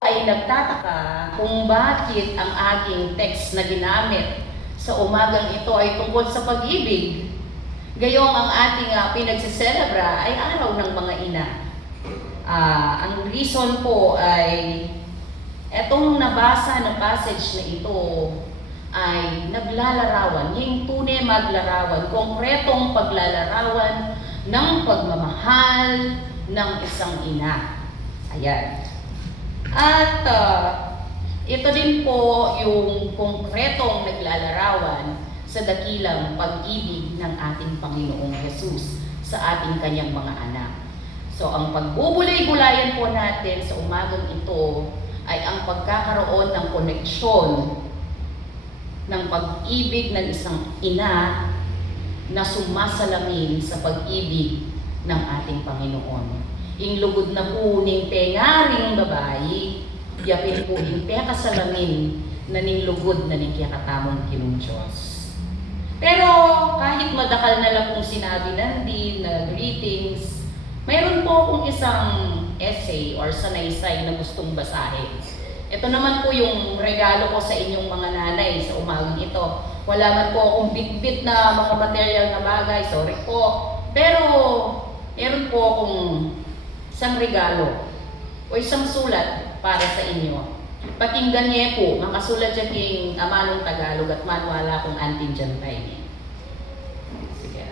ay nagtataka kung bakit ang aking text na ginamit sa umagang ito ay tungkol sa pag-ibig. Gayong ang ating pinagsiselebra ay araw ng mga ina. Ang reason po ay etong nabasa na passage na ito ay naglalarawan, yung tunay maglarawan, konkretong paglalarawan ng pagmamahal ng isang ina. Ayan. At ito din po yung konkretong naglalarawan sa dakilang pag-ibig ng ating Panginoong Hesus sa ating kanyang mga anak. So ang pagbubulay-bulayan po natin sa umagang ito ay ang pagkakaroon ng koneksyon ng pag-ibig ng isang ina na sumasalamin sa pag-ibig ng ating Panginoon. Ing lugod na po ning pengaring babae, yapin po ing pekasalamin na ning lugod na ning kiyakatamong kinong Diyos. Pero kahit madakal na lang pong sinabi nandin na greetings, mayroon po akong isang essay or sanaysay na gustong basahin. Ito naman po yung regalo ko sa inyong mga nanay sa umagang ito. Wala man po akong bit-bit na mga material na bagay, sorry po. Pero meron po akong isang regalo o isang sulat para sa inyo. Pakinggan niya po, makasulat siya king Amanong Tagalog at manuala kong Antijantay. Sige.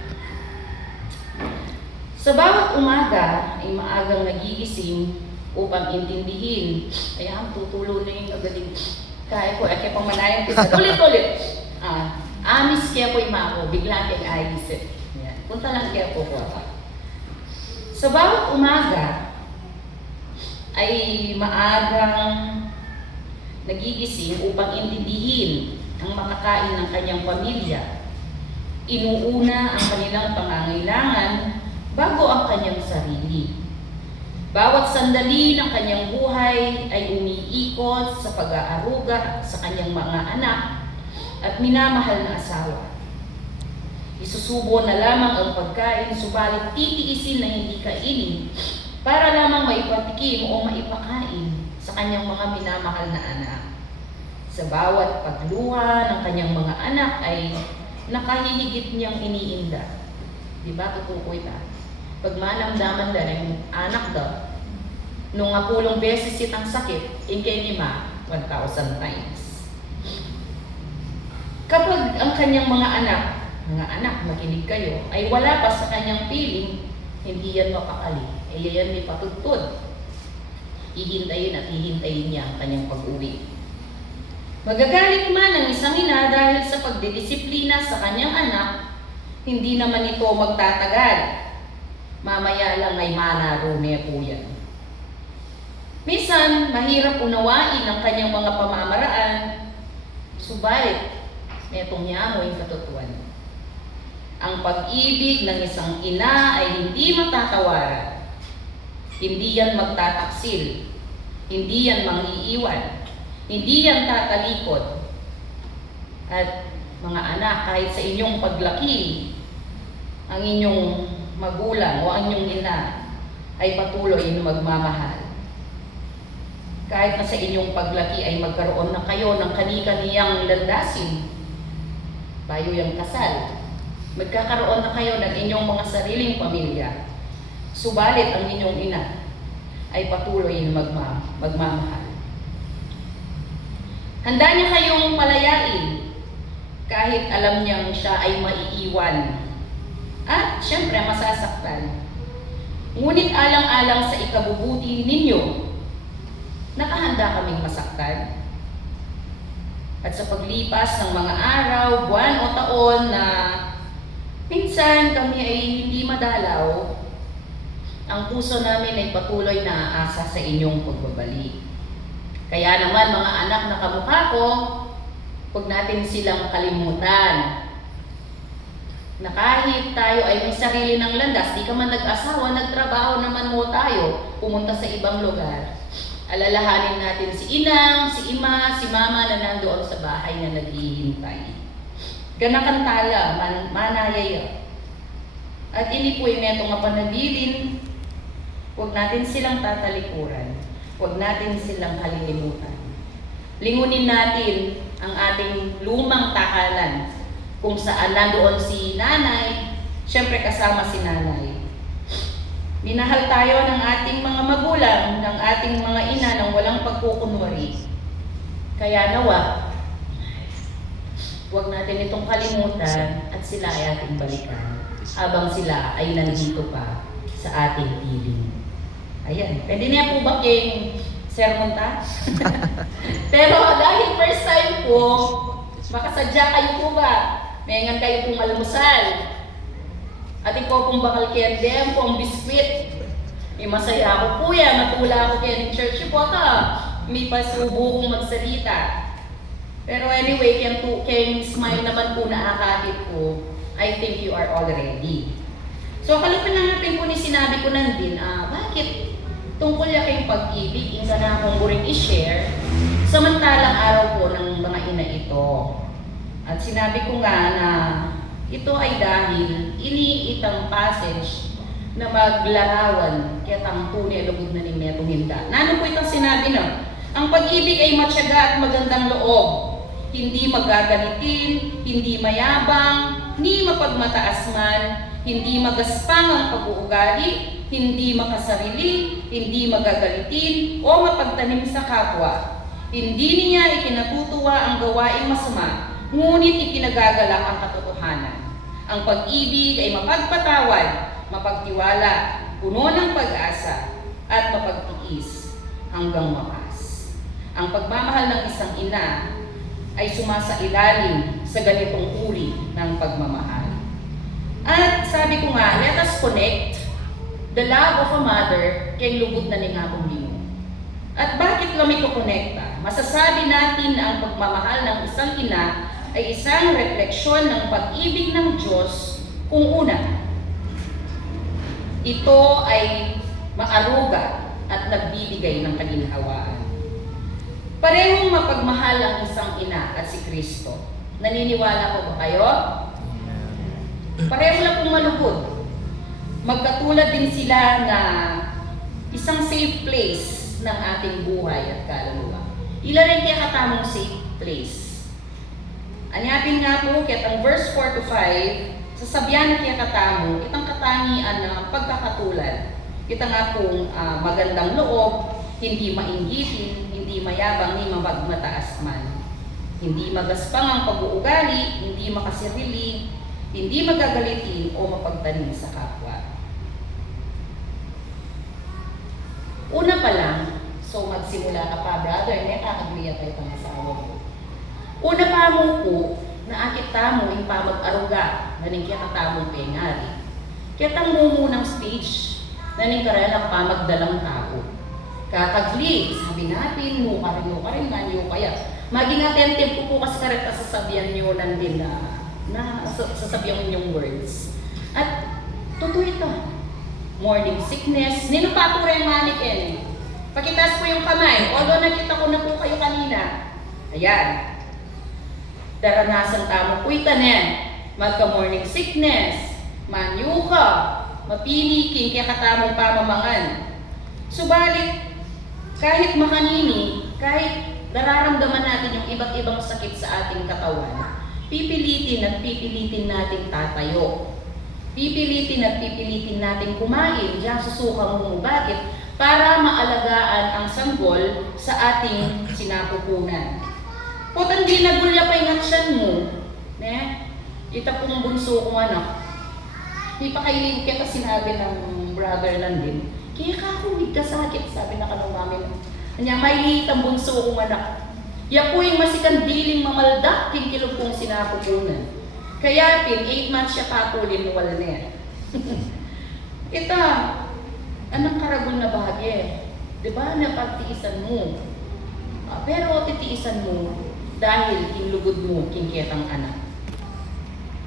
Sa bawat umaga ay maagang nagigising upang intindihin. Ayan, tutulo na yung agaling kaya ko. Kaya pamanayan ko sa ulit-ulit. Amis kaya po yung mako, bigla kayong ayisip. Punta lang kaya po ko. Sa bawat umaga ay maagang nagigising upang intindihin ang makakain ng kanyang pamilya. Inuuna ang kanilang pangangailangan bago ang kanyang sarili. Bawat sandali ng kanyang buhay ay umiikot sa pag-aaruga sa kanyang mga anak at minamahal na asawa. Isusubo na lamang ang pagkain, subalit titiisin na hindi kainin para lamang maipatikim o maipakain sa kanyang mga minamahal na anak. Sa bawat pagluha ng kanyang mga anak ay nakahihigit niyang iniinda. Diba? Tutukoy ta. Pag manamdaman na ng anak daw, nung apulong beses itang sakit, inkay ni ma, 1,000 times. Kapag ang kanyang mga anak, makinig kayo, ay wala pa sa kanyang piling, hindi yan mapakali. Yan may patutod. Hihintayin at hihintayin niya ang kanyang pag-uwi. Magagalit man ang isang ina dahil sa pagdidisiplina sa kanyang anak, hindi naman ito magtatagal. Mamaya lang ay manarune po yan. Minsan, mahirap unawain ang kanyang mga pamamaraan, subalit, netong yamoy katotohanan. Ang pag-ibig ng isang ina ay hindi matatawaran. Hindi yan magtataksil. Hindi yan mangiiwan. Hindi yan tatalikod. At mga anak, kahit sa inyong paglaki, ang inyong magulang o ang inyong ina ay patuloy na magmamahal. Kahit na sa inyong paglaki ay magkaroon na kayo ng kani-kaniyang landasin, bayo yung kasal, magkakaroon na kayo ng inyong mga sariling pamilya. Subalit ang inyong ina ay patuloy na magmamahal. Handa niya kayong palayain kahit alam niyang siya ay maiiwan. At siyempre masasaktan. Ngunit alang-alang sa ikabubuti ninyo, nakahanda kaming masaktan. At sa paglipas ng mga araw, buwan o taon na minsan kami ay hindi madalaw, ang puso namin ay patuloy na aasa sa inyong pagbabalik. Kaya naman mga anak na kamukha ko, huwag natin silang kalimutan na kahit tayo ay may sarili ng landas, di ka man nag-asawa, nagtrabaho naman mo tayo, pumunta sa ibang lugar. Alalahanin natin si inang, si ima, si mama na nandoon sa bahay na naghihintay. Ganakantala, manayaya. At ini po yung metong mapanabilin, huwag natin silang tatalikuran. Huwag natin silang kalilimutan. Lingunin natin ang ating lumang takalan kung saan nandoon si nanay, syempre kasama si nanay. Minahal tayo ng ating mga magulang, ng ating mga ina ng walang pagkukunwari. Kaya nawa, huwag natin itong kalimutan at sila ay ating balikan habang sila ay nandito pa sa ating piling. Ayan, pwede niya po ba kayong sermon ta? Pero dahil first time po, makasadya kayo po ba? Mayangan kayo pong almusal. At ikaw pong bakal kende, po ang biskwit. Masaya ako po yan, matula ako kaya ng church po ka. May pasubo kong magsalita. Pero anyway, kayong smile naman po na akakit po, I think you are all ready. So kalupin lang natin po ni sinabi ko nandin, bakit tungkol ya kayong pag-ibig, isa na akong buring i-share, samantalang araw po ng mga ina ito. At sinabi ko nga na ito ay dahil iniitang passage na maglarawan kaya tang tunay lubog na ni Netong Hinda. Nano po itong sinabi na, ang pag-ibig ay matyaga at magandang loob, hindi magagalitin, hindi mayabang, ni mapagmataas man, hindi magaspang ang pag-uugali, hindi makasarili, hindi magagalitin o mapagtanim sa kapwa. Hindi niya ikinatutuwa ang gawaing masama, ngunit ikinagagalak ang katotohanan. Ang pag-ibig ay mapagpatawad, mapagtiwala, puno ng pag-asa, at mapagtiis hanggang wakas. Ang pagmamahal ng isang ina ay sumasailalim sa ganitong uri ng pagmamahal. At sabi ko nga, let us connect the love of a mother kay lubot na ni nga Ginoo. At bakit kami kukonekta? Masasabi natin na ang pagmamahal ng isang ina ay isang refleksyon ng pag-ibig ng Diyos kung una, ito ay maaruga at nagbibigay ng kaginhawaan. Parehong mapagmahal ang isang ina at si Kristo. Naniniwala po ba kayo? Pareho lang pong malugod. Magkatulad din sila na isang safe place ng ating buhay at kaluluwa. Ila rin kaya katamong safe place. Anyapin nga po, kaya ang verse 4 to 5, sasabihan na kaya katamo, itang katangian na pagkakatulad. Kita nga pong magandang loob, hindi mainggitin, hindi mayabang, ni mapagmataas man. Hindi magaspang ang pag-uugali, hindi makasirili, hindi magagalitin o mapagtanim sa kapwa. Una pa lang, so magsimula ka pa, brother, may kakagliya tayo pang asawa mo. Una pa mo po, na akit tamo yung pamag-aruga, naning kaya katamong pengari. Kaya tamo munang stage, naning karela pamagdalang tao. Kakagli, sabi natin, nuka rin, nanyo kaya. Maging attentive ko po kasi kareta sasabihan nyo nandin na sasabihan yung words. At totoo ito. Morning sickness, ninupatura yung manikin. Pakitas po yung kamay, although nakita ko na po kayo kanina. Ayan. Daranasan tamo po ito na magka-morning sickness, manyuka, mapiniking kaya katamong pamamangan. Subalit, kahit makanini, kahit nararamdaman natin yung iba't ibang sakit sa ating katawan, pipilitin at pipilitin nating tatayo. Pipilitin at pipilitin nating kumain, diyan susuka mo. Bakit? Para maalagaan ang sanggol sa ating sinapupunan. Putan di nagulya pa yung aksyan mo. Ita pong bunso kong anak. Di pa kayo kita sinabi ng brother lang din. Kaya kakulig ka sakit, sabi na kanong mami. Kanya may hitang bunso kong anak. Ya po yung masikan diling mamaldak, kikilog kong sinapupunan. Kaya 8 months siya patulin, wala na yan. Ita, anong karagol na bahagi? Diba, napagtiisan mo. Pero titiisan mo dahil inlugod mo kingketang anak.